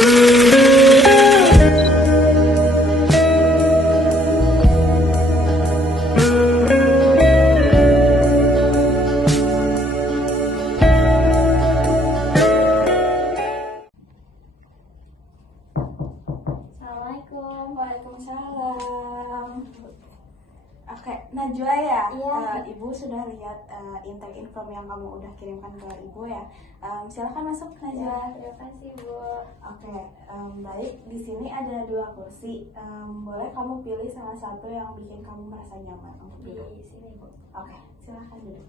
Assalamualaikum. Waalaikumsalam. Oke, Najwa ya. Iya. Ibu sudah lihat intake inform yang kamu udah kirimkan ke ibu ya. Silakan masuk, Najwa. Ya, terima kasih Bu. Oke, baik. Di sini ada 2 kursi. Boleh kamu pilih salah satu yang bikin kamu merasa nyaman untuk duduk. Di sini Bu. Oke, silakan duduk.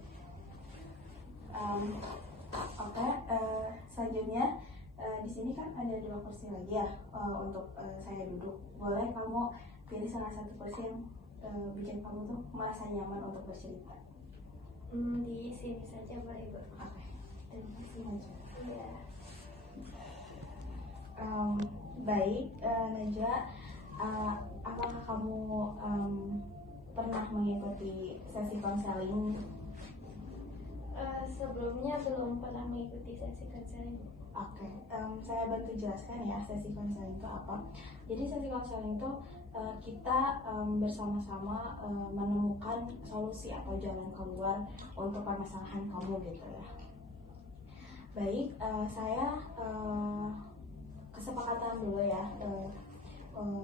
Oke, selanjutnya di sini kan ada 2 kursi lagi ya untuk saya duduk. Boleh kamu pilih salah satu kursi yang bikin kamu tuh merasa nyaman untuk bercerita. Di sini saja boleh Bu. Oke, terima kasih Najwa. Iya. Baik, Najwa, apakah kamu pernah mengikuti sesi konseling? Sebelumnya belum pernah mengikuti sesi konseling Bu. Oke, saya bantu jelaskan ya sesi konseling itu apa. Jadi sesi konseling itu kita bersama-sama menemukan solusi atau jalan keluar untuk permasalahan kamu gitu ya. Baik, saya kesepakatan dulu ya.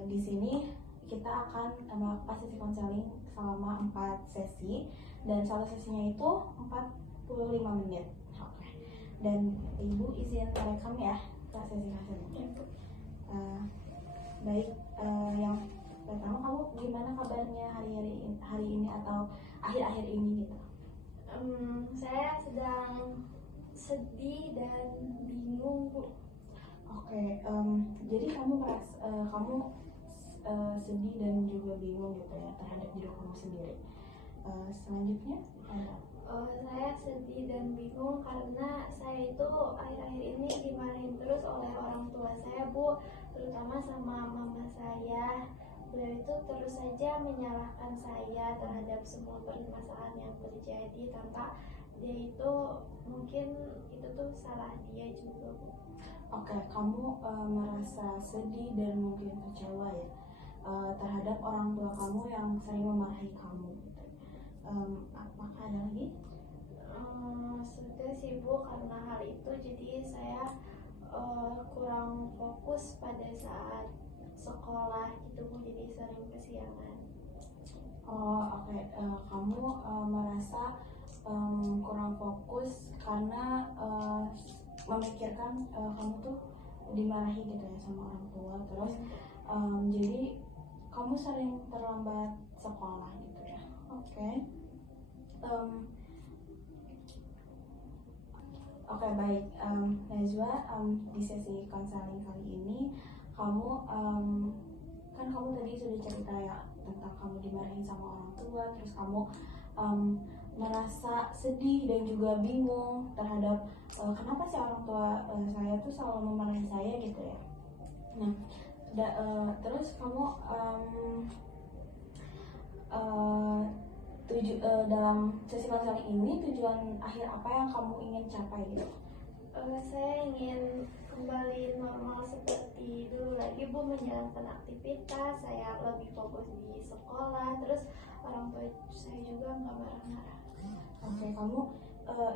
Di sini kita akan melakukan sesi konseling selama 4 sesi dan satu sesinya itu 45 menit. Oke. Dan Ibu izin merekam ya sesi konseling. Baik, yang pertama, kamu gimana kabarnya hari ini atau akhir-akhir ini gitu? Saya sedang sedih dan bingung Bu. Oke, jadi kamu sedih dan juga bingung gitu ya terhadap diri kamu sendiri. Selanjutnya Saya sedih dan bingung karena saya itu akhir-akhir ini dimarahin terus oleh orang tua saya Bu, terutama sama mama saya. Beliau itu terus saja menyalahkan saya terhadap semua permasalahan yang terjadi tanpa dia itu mungkin itu tuh salah dia juga Bu. Oke, kamu merasa sedih dan mungkin kecewa ya terhadap orang tua kamu yang sering memarahi kamu gitu. Apakah ada lagi? Sudah sih Bu, karena hal itu jadi saya kurang fokus pada saat sekolah gitu Bu, jadi sering kesiangan. Oke. Kamu merasa kurang fokus karena memikirkan kamu tuh dimarahi gitu ya sama orang tua, terus jadi kamu sering terlambat sekolah gitu ya. Oke. Oke, baik, Najwa, di sesi konseling kali ini kamu kan kamu tadi sudah cerita ya tentang kamu dimarahin sama orang tua, terus kamu merasa sedih dan juga bingung terhadap kenapa sih orang tua saya tuh selalu memarahi saya gitu ya. Nah, terus kamu dalam sesi konseling ini tujuan akhir apa yang kamu ingin capai gitu? Saya ingin kembali normal seperti dulu lagi Bu, menjalankan aktivitas, saya lebih fokus di sekolah, terus orang tua saya juga nggak marah-marah. Oke, kamu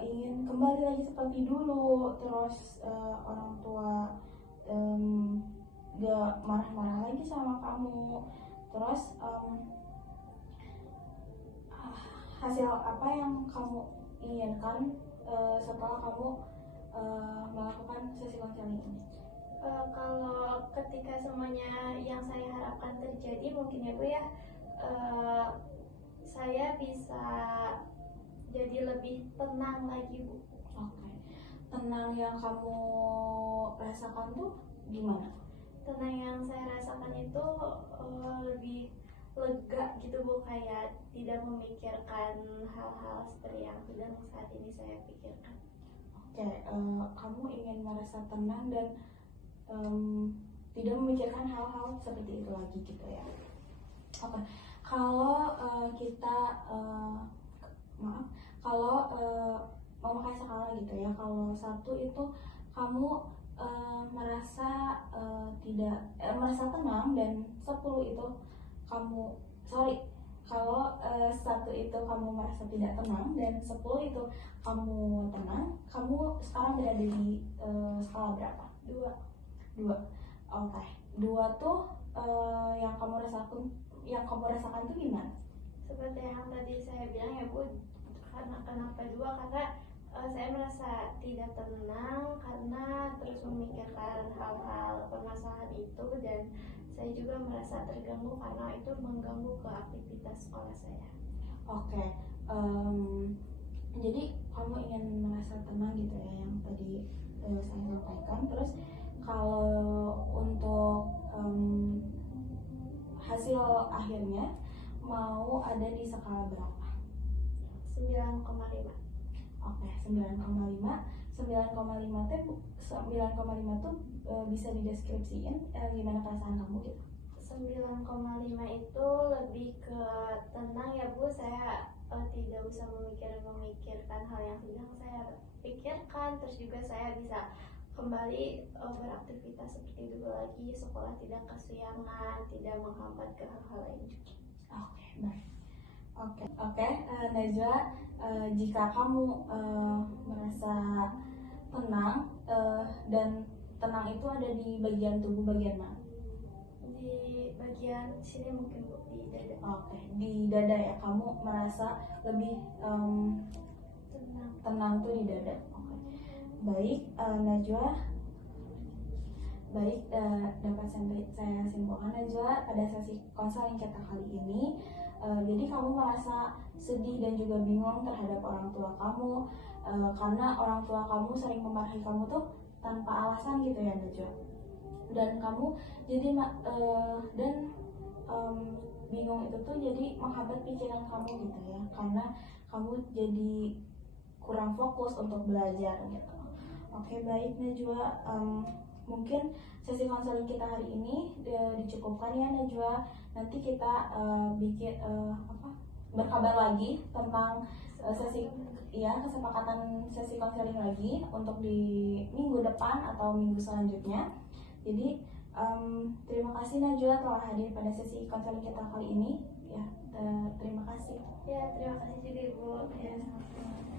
ingin kembali lagi seperti dulu, terus orang tua gak marah-marah lagi sama kamu, terus hasil apa yang kamu inginkan setelah kamu melakukan sesi konseling ini? Kalau ketika semuanya yang saya harapkan terjadi mungkin ya Bu ya, saya bisa jadi lebih tenang lagi Bu. Oke. Tenang yang kamu rasakan tuh gimana? Tenang yang saya rasakan itu lebih lega gitu Bu, kayak tidak memikirkan hal-hal seperti yang sedang saat ini saya pikirkan. Oke, kamu ingin merasa tenang dan tidak memikirkan hal-hal seperti itu lagi gitu ya. Oke, kalau kalau memakai skala gitu ya, kalau 1 itu kamu merasa merasa tenang, dan 10 itu kamu kalau 1 itu kamu merasa tidak tenang dan 10 itu kamu tenang, kamu sekarang berada di skala berapa? 2. Oke. 2 tuh yang kamu rasakan tuh gimana? Seperti yang tadi saya bilang ya Bu, karena kenapa 2? Karena saya merasa tidak tenang karena terus memikirkan hal-hal permasalahan itu, dan saya juga merasa terganggu karena itu mengganggu ke aktivitas sekolah saya. Oke. Jadi kamu ingin merasa tenang gitu ya, yang tadi saya sampaikan. Terus kalau untuk hasil akhirnya mau ada di skala berapa? 9,5. Oke, 9,5. 9,5 tuh bisa dideskripsiin gimana perasaan kamu gitu? 9,5 itu lebih ke tenang ya Bu. Saya tidak usah memikirkan hal yang sedang saya pikirkan, terus juga saya bisa kembali beraktivitas seperti dulu lagi, sekolah tidak kesiangan, tidak menghambat ke hal-hal lain juga. Oke, baik. Oke, Najwa, jika kamu merasa tenang, dan tenang itu ada di bagian tubuh bagian mana? Di bagian sini mungkin Bu, di dada. Oke, di dada ya, kamu merasa lebih tenang tuh di dada. Oke, baik, Najwa. Baik, dapat saya simpulkan Najwa, pada sesi konseling kita kali ini, jadi kamu merasa sedih dan juga bingung terhadap orang tua kamu, karena orang tua kamu sering memarahi kamu tuh tanpa alasan gitu ya Najwa. Dan kamu jadi bingung itu tuh jadi menghambat pikiran kamu gitu ya, karena kamu jadi kurang fokus untuk belajar gitu. Oke, baik Najwa, mungkin sesi konseling kita hari ini dicukupkan ya Najwa. Nanti kita berkabar lagi tentang kesepakatan sesi konseling lagi untuk di minggu depan atau minggu selanjutnya. Jadi terima kasih Najwa telah hadir pada sesi konseling kita kali ini ya. Terima kasih. Ya, terima kasih juga Ibu. Ya, sama-sama.